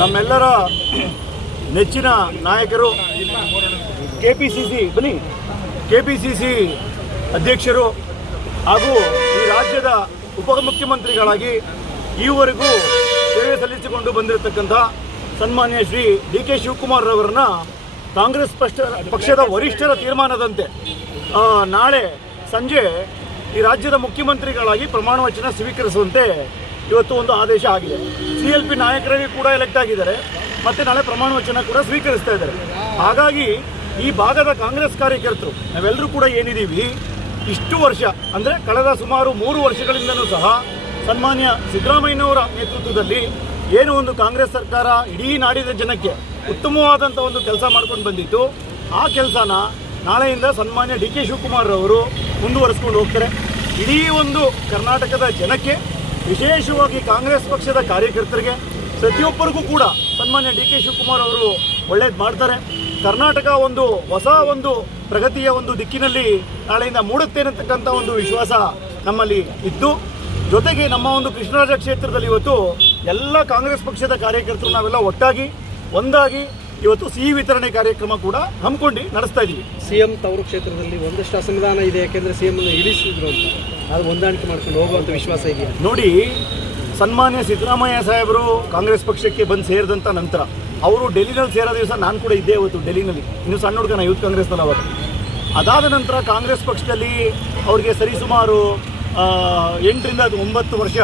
ನಮ್ಮೆಲ್ಲರ ನೆಚ್ಚಿನ ನಾಯಕರು ಕೆಪಿಸಿಸಿ ಅಧ್ಯಕ್ಷರು ಹಾಗೂ ಈ ರಾಜ್ಯದ ಉಪಮುಖ್ಯಮಂತ್ರಿಗಳಾಗಿ ಈವರೆಗೂ ಸೇವೆ ಸಲ್ಲಿಸಿಕೊಂಡು ಬಂದಿರತಕ್ಕಂಥ ಸನ್ಮಾನ್ಯ ಶ್ರೀ ಡಿ.ಕೆ. ಶಿವಕುಮಾರ್ ಅವರನ್ನ ಕಾಂಗ್ರೆಸ್ ಪಕ್ಷದ ವರಿಷ್ಠರ ತೀರ್ಮಾನದಂತೆ ನಾಳೆ ಸಂಜೆ ಈ ರಾಜ್ಯದ ಮುಖ್ಯಮಂತ್ರಿಗಳಾಗಿ ಪ್ರಮಾಣ ವಚನ ಸ್ವೀಕರಿಸುವಂತೆ ಇವತ್ತು ಒಂದು ಆದೇಶ ಆಗಿದೆ. CLP ನಾಯಕರಾಗಿ ಕೂಡ ಎಲೆಕ್ಟ್ ಆಗಿದ್ದಾರೆ ಮತ್ತು ನಾಳೆ ಪ್ರಮಾಣ ವಚನ ಕೂಡ ಸ್ವೀಕರಿಸ್ತಾ ಇದ್ದಾರೆ. ಹಾಗಾಗಿ ಈ ಭಾಗದ ಕಾಂಗ್ರೆಸ್ ಕಾರ್ಯಕರ್ತರು ನಾವೆಲ್ಲರೂ ಕೂಡ ಏನಿದ್ದೀವಿ ಇಷ್ಟು ವರ್ಷ ಅಂದರೆ ಕಳೆದ ಸುಮಾರು 3 ವರ್ಷಗಳಿಂದಲೂ ಸಹ ಸನ್ಮಾನ್ಯ ಸಿದ್ದರಾಮಯ್ಯನವರ ನೇತೃತ್ವದಲ್ಲಿ ಏನು ಒಂದು ಕಾಂಗ್ರೆಸ್ ಸರ್ಕಾರ ಇಡೀ ನಾಡಿನ ಜನಕ್ಕೆ ಉತ್ತಮವಾದಂಥ ಒಂದು ಕೆಲಸ ಮಾಡ್ಕೊಂಡು ಬಂದಿತ್ತು. ಆ ಕೆಲಸನ ನಾಳೆಯಿಂದ ಸನ್ಮಾನ್ಯ ಡಿ.ಕೆ. ಶಿವಕುಮಾರ್ ಅವರು ಮುಂದುವರಿಸ್ಕೊಂಡು ಹೋಗ್ತಾರೆ. ಇಡೀ ಒಂದು ಕರ್ನಾಟಕದ ಜನಕ್ಕೆ, ವಿಶೇಷವಾಗಿ ಕಾಂಗ್ರೆಸ್ ಪಕ್ಷದ ಕಾರ್ಯಕರ್ತರಿಗೆ, ಪ್ರತಿಯೊಬ್ಬರಿಗೂ ಕೂಡ ಸನ್ಮಾನ್ಯ ಡಿ.ಕೆ. ಶಿವಕುಮಾರ್ ಅವರು ಒಳ್ಳೇದು ಮಾಡ್ತಾರೆ. ಕರ್ನಾಟಕ ಒಂದು ಹೊಸ ಒಂದು ಪ್ರಗತಿಯ ಒಂದು ದಿಕ್ಕಿನಲ್ಲಿ ನಾಳೆಯಿಂದ ಮೂಡುತ್ತೆ ಅನ್ನತಕ್ಕಂಥ ಒಂದು ವಿಶ್ವಾಸ ನಮ್ಮಲ್ಲಿ ಇದ್ದು, ಜೊತೆಗೆ ನಮ್ಮ ಒಂದು ಕೃಷ್ಣರಾಜ ಕ್ಷೇತ್ರದಲ್ಲಿ ಇವತ್ತು ಎಲ್ಲ ಕಾಂಗ್ರೆಸ್ ಪಕ್ಷದ ಕಾರ್ಯಕರ್ತರು ನಾವೆಲ್ಲ ಒಟ್ಟಾಗಿ ಒಂದಾಗಿ ಇವತ್ತು ಸಿಹಿ ವಿತರಣೆ ಕಾರ್ಯಕ್ರಮ ಕೂಡ ಹಮ್ಮಿಕೊಂಡು ನಡೆಸ್ತಾ ಇದ್ದೀವಿ. CM ತವರು ಕ್ಷೇತ್ರದಲ್ಲಿ ಒಂದಷ್ಟು ಅಸಮಾಧಾನ ಇದೆ, ಯಾಕೆಂದರೆ CM ಅನ್ನು ಇಳಿಸಿದ್ರು ಅಂತ, ಅದು ಹೊಂದಾಣಿಕೆ ಮಾಡ್ಕೊಂಡು ಹೋಗುವಂಥ ವಿಶ್ವಾಸ ಇದೆಯಾ? ನೋಡಿ, ಸನ್ಮಾನ್ಯ ಸಿದ್ದರಾಮಯ್ಯ ಸಾಹೇಬರು ಕಾಂಗ್ರೆಸ್ ಪಕ್ಷಕ್ಕೆ ಬಂದು ಸೇರಿದಂಥ ನಂತರ ಅವರು ಡೆಲ್ಲಿನಲ್ಲಿ ಸೇರೋ ದಿವಸ ನಾನು ಕೂಡ ಇದ್ದೆ ಇವತ್ತು ಡೆಲ್ಲಿನಲ್ಲಿ, ಇನ್ನು ಸಣ್ಣ ಹುಡುಗನ ಯೂತ್ ಕಾಂಗ್ರೆಸ್ನಲ್ಲಿ ಅವಾಗ. ಅದಾದ ನಂತರ ಕಾಂಗ್ರೆಸ್ ಪಕ್ಷದಲ್ಲಿ ಅವರಿಗೆ ಸರಿಸುಮಾರು 8 ರಿಂದ 9 ವರ್ಷ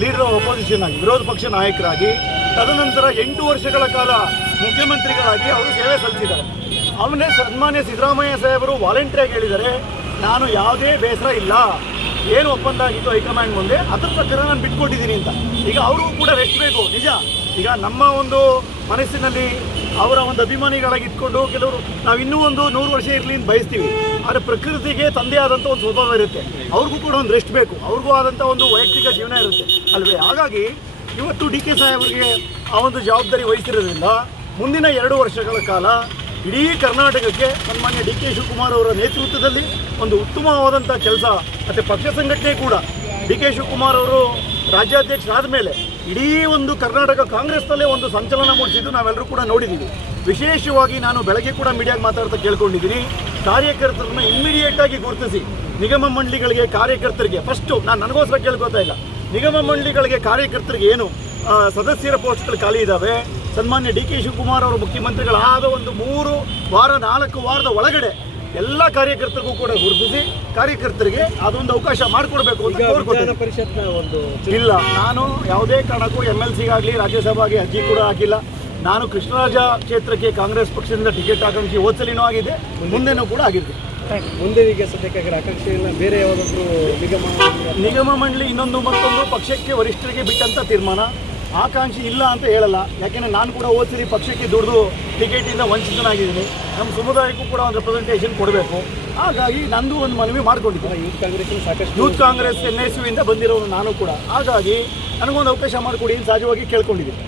ಲೀಡರ್ ಆಫ್ ಅಪೋಸಿಷನ್ ಆಗಿ, ವಿರೋಧ ಪಕ್ಷ ನಾಯಕರಾಗಿ, ತದನಂತರ 8 ವರ್ಷಗಳ ಕಾಲ ಮುಖ್ಯಮಂತ್ರಿಗಳಾಗಿ ಅವರು ಸೇವೆ ಸಲ್ಲಿಸಿದ್ದಾರೆ. ಅವನೇ ಸನ್ಮಾನ್ಯ ಸಿದ್ದರಾಮಯ್ಯ ಸಾಹೇಬರು ವಾಲಂಟ್ರಿಯಾಗಿ ಹೇಳಿದ್ದಾರೆ, ನಾನು ಯಾವುದೇ ಬೇಸರ ಇಲ್ಲ, ಏನು ಒಪ್ಪಂದ ಆಗಿತ್ತು ಹೈಕಮಾಂಡ್ ಮುಂದೆ ಅದ್ರ ಪ್ರಕಾರ ನಾನು ಬಿಟ್ಕೊಟ್ಟಿದ್ದೀನಿ ಅಂತ. ಈಗ ಅವ್ರಿಗೂ ಕೂಡ ರೆಸ್ಟ್ ಬೇಕು. ನಿಜ, ಈಗ ನಮ್ಮ ಒಂದು ಮನಸ್ಸಿನಲ್ಲಿ ಅವರ ಒಂದು ಅಭಿಮಾನಿಗಳಾಗಿ ಇಟ್ಕೊಂಡು ಕೆಲವರು ನಾವು ಇನ್ನೂ ಒಂದು 100 ವರ್ಷ ಇರಲಿ ಅಂತ ಬಯಸ್ತೀವಿ. ಆದರೆ ಪ್ರಕೃತಿಗೆ ತಂದೆ ಆದಂಥ ಒಂದು ಸ್ವಭಾವ ಇರುತ್ತೆ, ಅವ್ರಿಗೂ ಕೂಡ ಒಂದು ರೆಸ್ಟ್ ಬೇಕು, ಅವ್ರಿಗೂ ಆದಂಥ ಒಂದು ವೈಯಕ್ತಿಕ ಜೀವನ ಇರುತ್ತೆ ಅಲ್ವೇ. ಹಾಗಾಗಿ ಇವತ್ತು ಡಿ.ಕೆ. ಸಾಹೇಬರಿಗೆ ಆ ಒಂದು ಜವಾಬ್ದಾರಿ ವಹಿಸಿರೋದ್ರಿಂದ ಮುಂದಿನ 2 ವರ್ಷಗಳ ಕಾಲ ಇಡೀ ಕರ್ನಾಟಕಕ್ಕೆ ಸನ್ಮಾನ್ಯ ಡಿ.ಕೆ. ಶಿವಕುಮಾರ್ ಅವರ ನೇತೃತ್ವದಲ್ಲಿ ಒಂದು ಉತ್ತಮವಾದಂಥ ಕೆಲಸ ಮತ್ತು ಪಕ್ಷ ಸಂಘಟನೆ ಕೂಡ ಡಿ.ಕೆ. ಶಿವಕುಮಾರ್ ಅವರು ರಾಜ್ಯಾಧ್ಯಕ್ಷರಾದ ಮೇಲೆ ಇಡೀ ಒಂದು ಕರ್ನಾಟಕ ಕಾಂಗ್ರೆಸ್ನಲ್ಲೇ ಒಂದು ಸಂಚಲನ ಮೂಡಿಸಿದ್ದು ನಾವೆಲ್ಲರೂ ಕೂಡ ನೋಡಿದ್ದೀವಿ. ವಿಶೇಷವಾಗಿ ನಾನು ಬೆಳಗ್ಗೆ ಕೂಡ ಮೀಡಿಯಾಗೆ ಮಾತಾಡ್ತಾ ಕೇಳ್ಕೊಂಡಿದ್ದೀನಿ, ಕಾರ್ಯಕರ್ತರನ್ನ ಇಮ್ಮಿಡಿಯೇಟಾಗಿ ಗುರುತಿಸಿ ನಿಗಮ ಮಂಡಳಿಗಳಿಗೆ ಕಾರ್ಯಕರ್ತರಿಗೆ ಫಸ್ಟು ನಾನು ನನಗೋಸ್ಕರ ಕೇಳ್ಕೊತಾ ಇಲ್ಲ, ನಿಗಮ ಮಂಡಳಿಗಳಿಗೆ ಕಾರ್ಯಕರ್ತರಿಗೆ ಏನು ಸದಸ್ಯರ ಪೋಸ್ಟ್ಗಳು ಖಾಲಿ ಇದ್ದಾವೆ, ಸನ್ಮಾನ್ಯ ಡಿ.ಕೆ. ಶಿವಕುಮಾರ್ ಅವರು ಮುಖ್ಯಮಂತ್ರಿಗಳಾದ ಒಂದು 3 ವಾರ 4 ವಾರದ ಒಳಗಡೆ ಎಲ್ಲ ಕಾರ್ಯಕರ್ತರಿಗೂ ಕೂಡ ಗುರುತಿಸಿ ಕಾರ್ಯಕರ್ತರಿಗೆ ಅದೊಂದು ಅವಕಾಶ ಮಾಡಿಕೊಡ್ಬೇಕು ಅಂತ ಕೋರ್ಕೊಳ್ತೀನಿ. ಇಲ್ಲ, ನಾನು ಯಾವುದೇ ಕಾರಣಕ್ಕೂ MLCಗಾಗಲಿ ರಾಜ್ಯಸಭೆಗೆ ಅರ್ಜಿ ಕೂಡ ಹಾಕಿಲ್ಲ. ನಾನು ಕೃಷ್ಣರಾಜ ಕ್ಷೇತ್ರಕ್ಕೆ ಕಾಂಗ್ರೆಸ್ ಪಕ್ಷದಿಂದ ಟಿಕೆಟ್ ಆಕಾಂಕ್ಷಿ ಹೋದ್ಸಲಿನೂ ಆಗಿದೆ, ಮುಂದೆನೂ ಕೂಡ ಆಗಿರ್ತೀನಿ. ಮುಂದೆ ಈಗ ಸದ್ಯಕ್ಕೆ ಆಕಾಂಕ್ಷೆ ಇಲ್ಲ, ಬೇರೆ ಯಾವುದಾದ್ರೂ ನಿಗಮ ಮಂಡಳಿ ಇನ್ನೊಂದು ಮತ್ತೊಂದು ಪಕ್ಷಕ್ಕೆ ವರಿಷ್ಠರಿಗೆ ಬಿಟ್ಟಂಥ ತೀರ್ಮಾನ. ಆಕಾಂಕ್ಷಿ ಇಲ್ಲ ಅಂತ ಹೇಳಲ್ಲ, ಯಾಕೆಂದರೆ ನಾನು ಕೂಡ ಹೋದ್ಸಲಿ ಪಕ್ಷಕ್ಕೆ ದುಡಿದು ಟಿಕೆಟಿಂದ ವಂಚಿತನಾಗಿದ್ದೀನಿ. ನಮ್ಮ ಸಮುದಾಯಕ್ಕೂ ಕೂಡ ಒಂದು ರೆಪ್ರೆಸೆಂಟೇಷನ್ ಕೊಡಬೇಕು. ಹಾಗಾಗಿ ನಂದು ಒಂದು ಮನವಿ ಮಾಡ್ಕೊಂಡಿದ್ದೀನಿ. ಯೂತ್ ಕಾಂಗ್ರೆಸ್ NSU ಇಂದ ಬಂದಿರೋನು ನಾನು ಕೂಡ. ಹಾಗಾಗಿ ನನಗೊಂದು ಅವಕಾಶ ಮಾಡಿಕೊಡಿ ಅಂತ ಸಹಜವಾಗಿ ಕೇಳ್ಕೊಂಡಿದ್ದೀನಿ.